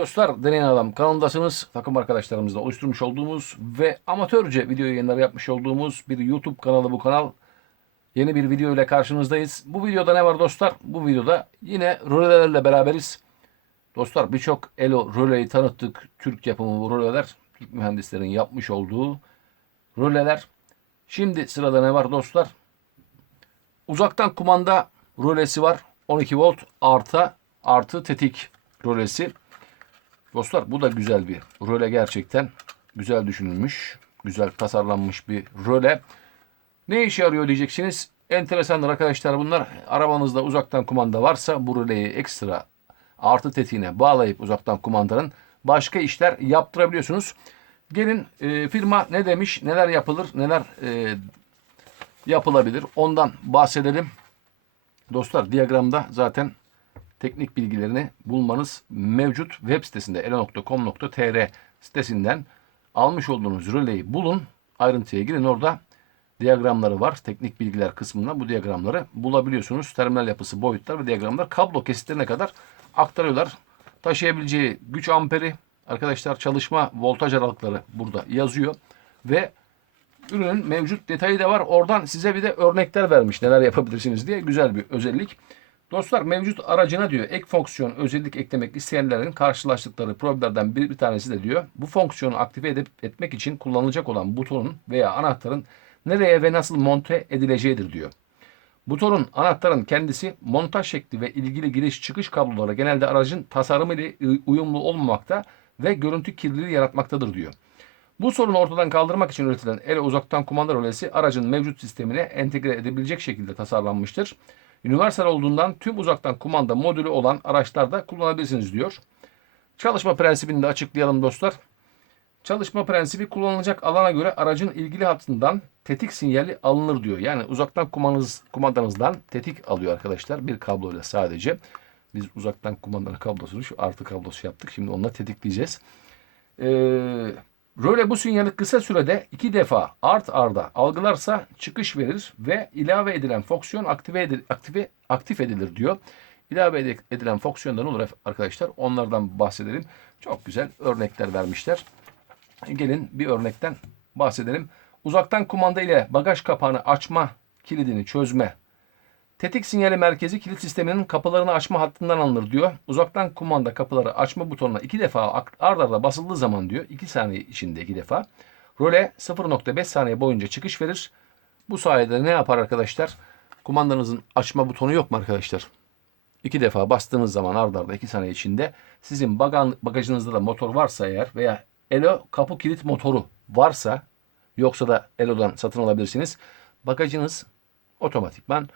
dostlar, Deneyen Adam kanalındasınız. Takım arkadaşlarımızla oluşturmuş olduğumuz ve amatörce video yayınları yapmış olduğumuz bir YouTube kanalı bu kanal. Yeni bir video ile karşınızdayız. Bu videoda ne var dostlar? Bu videoda yine rölelerle beraberiz. Dostlar birçok Elo röleyi tanıttık. Türk yapımı bu röleler. Türk mühendislerin yapmış olduğu röleler. Şimdi sırada ne var dostlar? Uzaktan kumanda rölesi var. 12 volt artı artı tetik rölesi. Dostlar bu da güzel bir röle gerçekten. Güzel düşünülmüş. Güzel tasarlanmış bir röle. Ne işe yarıyor diyeceksiniz. Enteresandır arkadaşlar bunlar. Arabanızda uzaktan kumanda varsa bu röleyi ekstra artı tetiğine bağlayıp uzaktan kumandanın başka işler yaptırabiliyorsunuz. Gelin e, firma ne demiş, neler yapılır, neler e, yapılabilir ondan bahsedelim. Dostlar diyagramda zaten teknik bilgilerini bulmanız mevcut. Web sitesinde elo.com.tr sitesinden almış olduğunuz röleyi bulun. Ayrıntıya girin orada diyagramları var. Teknik bilgiler kısmında bu diyagramları bulabiliyorsunuz. Terminal yapısı, boyutlar ve diyagramlar kablo kesitlerine kadar aktarıyorlar. Taşıyabileceği güç amperi arkadaşlar çalışma voltaj aralıkları burada yazıyor ve ürünün mevcut detayı da var. Oradan size bir de örnekler vermiş neler yapabilirsiniz diye güzel bir özellik. Dostlar mevcut aracına diyor ek fonksiyon özellik eklemek isteyenlerin karşılaştıkları problemlerden bir, bir tanesi de diyor. Bu fonksiyonu aktive edip etmek için kullanılacak olan butonun veya anahtarın nereye ve nasıl monte edileceğidir diyor. Butonun anahtarın kendisi montaj şekli ve ilgili giriş çıkış kabloları genelde aracın tasarımı ile uyumlu olmamakta ve görüntü kirliliği yaratmaktadır diyor. Bu sorunu ortadan kaldırmak için üretilen ele uzaktan kumanda rölesi aracın mevcut sistemine entegre edebilecek şekilde tasarlanmıştır. Universal olduğundan tüm uzaktan kumanda modülü olan araçlarda kullanabilirsiniz diyor. Çalışma prensibini de açıklayalım dostlar. Çalışma prensibi kullanılacak alana göre aracın ilgili hattından tetik sinyali alınır diyor. Yani uzaktan kumandanız, kumandanızdan tetik alıyor arkadaşlar bir kabloyla sadece. Biz uzaktan kumandanın kablosunu şu artı kablosu yaptık. Şimdi onunla tetikleyeceğiz. Ee, röle bu sinyali kısa sürede iki defa art arda algılarsa çıkış verir ve ilave edilen fonksiyon aktive, edil, aktive aktif edilir diyor. İlave edilen fonksiyonda ne olur arkadaşlar? Onlardan bahsedelim. Çok güzel örnekler vermişler. Gelin bir örnekten bahsedelim. Uzaktan kumanda ile bagaj kapağını açma kilidini çözme. Tetik sinyali merkezi kilit sisteminin kapılarını açma hattından alınır diyor. Uzaktan kumanda kapıları açma butonuna iki defa ard arda basıldığı zaman diyor. 2 saniye içinde iki defa. Role 0.5 saniye boyunca çıkış verir. Bu sayede ne yapar arkadaşlar? Kumandanızın açma butonu yok mu arkadaşlar? İki defa bastığınız zaman ard arda 2 saniye içinde sizin bagajınızda da motor varsa eğer veya Elo kapı kilit motoru varsa yoksa da Elo'dan satın alabilirsiniz. Bagajınız otomatikman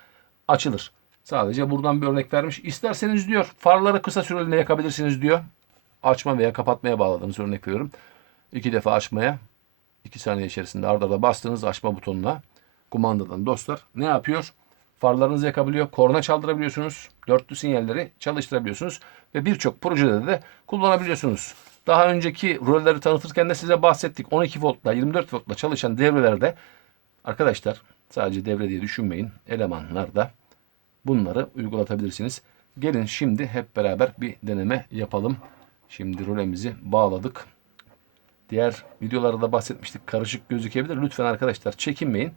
açılır. Sadece buradan bir örnek vermiş. İsterseniz diyor farları kısa süreliğine yakabilirsiniz diyor. Açma veya kapatmaya bağladığınız örnek veriyorum. İki defa açmaya iki saniye içerisinde arda arda bastığınız açma butonuna kumandadan dostlar ne yapıyor? Farlarınızı yakabiliyor. Korna çaldırabiliyorsunuz. Dörtlü sinyalleri çalıştırabiliyorsunuz. Ve birçok projede de kullanabiliyorsunuz. Daha önceki rolleri tanıtırken de size bahsettik. 12 voltla 24 voltla çalışan devrelerde arkadaşlar sadece devre diye düşünmeyin. Elemanlarda bunları uygulatabilirsiniz. Gelin şimdi hep beraber bir deneme yapalım. Şimdi rolemizi bağladık. Diğer videolarda bahsetmiştik. Karışık gözükebilir. Lütfen arkadaşlar çekinmeyin.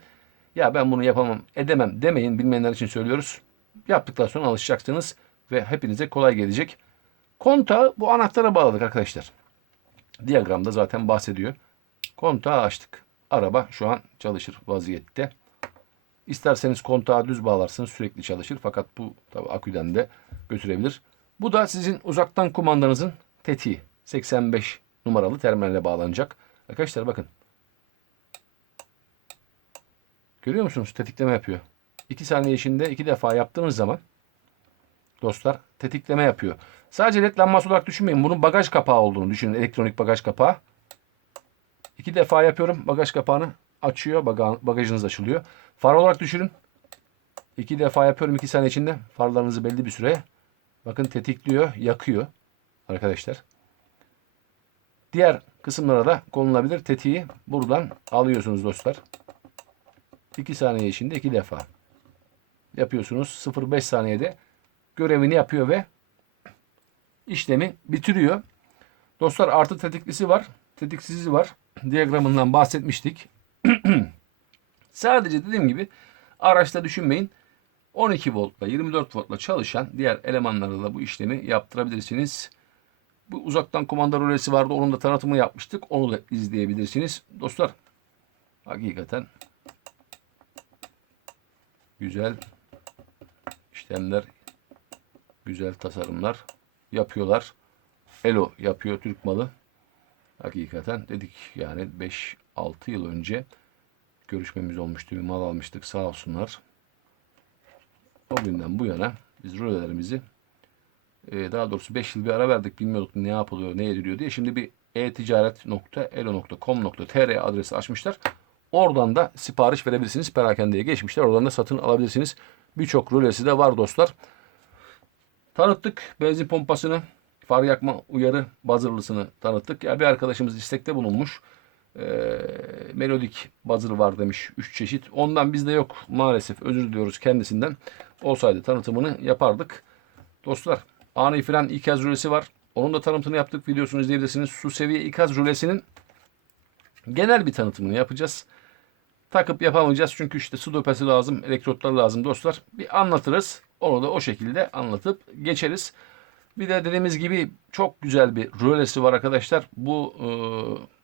Ya ben bunu yapamam, edemem demeyin. Bilmeyenler için söylüyoruz. Yaptıktan sonra alışacaksınız ve hepinize kolay gelecek. Kontağı bu anahtara bağladık arkadaşlar. Diyagramda zaten bahsediyor. Kontağı açtık. Araba şu an çalışır vaziyette. İsterseniz kontağı düz bağlarsınız sürekli çalışır. Fakat bu tabi aküden de götürebilir. Bu da sizin uzaktan kumandanızın tetiği. 85 numaralı terminalle bağlanacak. Arkadaşlar bakın. Görüyor musunuz? Tetikleme yapıyor. 2 saniye içinde 2 defa yaptığınız zaman dostlar tetikleme yapıyor. Sadece led lambası olarak düşünmeyin. Bunun bagaj kapağı olduğunu düşünün. Elektronik bagaj kapağı. İki defa yapıyorum. Bagaj kapağını açıyor. Bagajınız açılıyor. Far olarak düşünün. İki defa yapıyorum. iki saniye içinde farlarınızı belli bir süre bakın tetikliyor, yakıyor arkadaşlar. Diğer kısımlara da konulabilir. Tetiği buradan alıyorsunuz dostlar. 2 saniye içinde iki defa yapıyorsunuz. 0.5 saniyede görevini yapıyor ve işlemi bitiriyor. Dostlar artı tetiklisi var. Tetiksizi var. Diyagramından bahsetmiştik. Sadece dediğim gibi araçta düşünmeyin. 12 voltla 24 voltla çalışan diğer elemanlarla da bu işlemi yaptırabilirsiniz. Bu uzaktan kumanda rölesi vardı. Onun da tanıtımını yapmıştık. Onu da izleyebilirsiniz. Dostlar hakikaten güzel işlemler, güzel tasarımlar yapıyorlar. Elo yapıyor Türk malı. Hakikaten dedik yani 5-6 yıl önce görüşmemiz olmuştu. Bir mal almıştık sağ olsunlar. O günden bu yana biz rölelerimizi e, daha doğrusu 5 yıl bir ara verdik. Bilmiyorduk ne yapılıyor, ne ediliyor diye. Şimdi bir e-ticaret.elo.com.tr adresi açmışlar. Oradan da sipariş verebilirsiniz. Perakendeye geçmişler. Oradan da satın alabilirsiniz. Birçok rölesi de var dostlar. Tanıttık benzin pompasını, far yakma uyarı buzzerlısını tanıttık. Ya bir arkadaşımız istekte bulunmuş. Ee, melodik buzzer var demiş 3 çeşit. Ondan bizde yok maalesef. Özür diliyoruz kendisinden. Olsaydı tanıtımını yapardık. Dostlar ani fren ikaz rölesi var. Onun da tanıtımını yaptık. Videosunu izleyebilirsiniz. Su seviye ikaz rölesinin genel bir tanıtımını yapacağız. Takıp yapamayacağız çünkü işte su döpesi lazım, elektrotlar lazım dostlar. Bir anlatırız. Onu da o şekilde anlatıp geçeriz. Bir de dediğimiz gibi çok güzel bir rölesi var arkadaşlar. Bu e,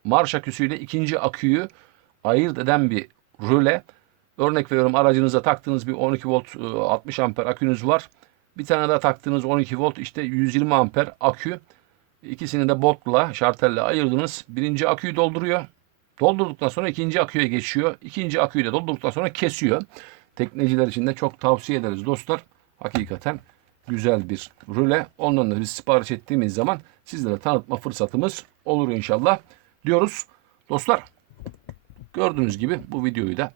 marş aküsüyle ikinci aküyü ayırt eden bir röle. Örnek veriyorum aracınıza taktığınız bir 12 volt e, 60 amper akünüz var. Bir tane daha taktığınız 12 volt işte 120 amper akü. İkisini de botla, şartelle ayırdınız. Birinci aküyü dolduruyor. Doldurduktan sonra ikinci aküye geçiyor. İkinci aküyü de doldurduktan sonra kesiyor. Tekneciler için de çok tavsiye ederiz dostlar. Hakikaten güzel bir röle. Ondan da biz sipariş ettiğimiz zaman sizlere tanıtma fırsatımız olur inşallah diyoruz. Dostlar gördüğünüz gibi bu videoyu da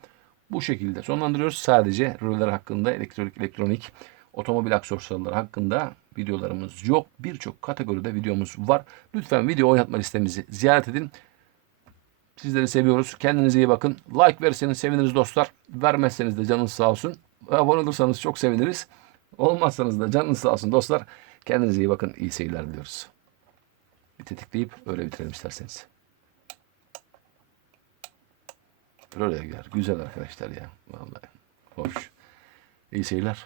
bu şekilde sonlandırıyoruz. Sadece röleler hakkında elektronik, elektronik, otomobil aksesuarları hakkında videolarımız yok. Birçok kategoride videomuz var. Lütfen video oynatma listemizi ziyaret edin. Sizleri seviyoruz. Kendinize iyi bakın. Like verirseniz seviniriz dostlar. Vermezseniz de canınız sağ olsun. Abone olursanız çok seviniriz. Olmazsanız da canınız sağ olsun dostlar. Kendinize iyi bakın. İyi seyirler diliyoruz. Bir tetikleyip öyle bitirelim isterseniz. Böyle güzel arkadaşlar ya. Vallahi hoş. İyi seyirler.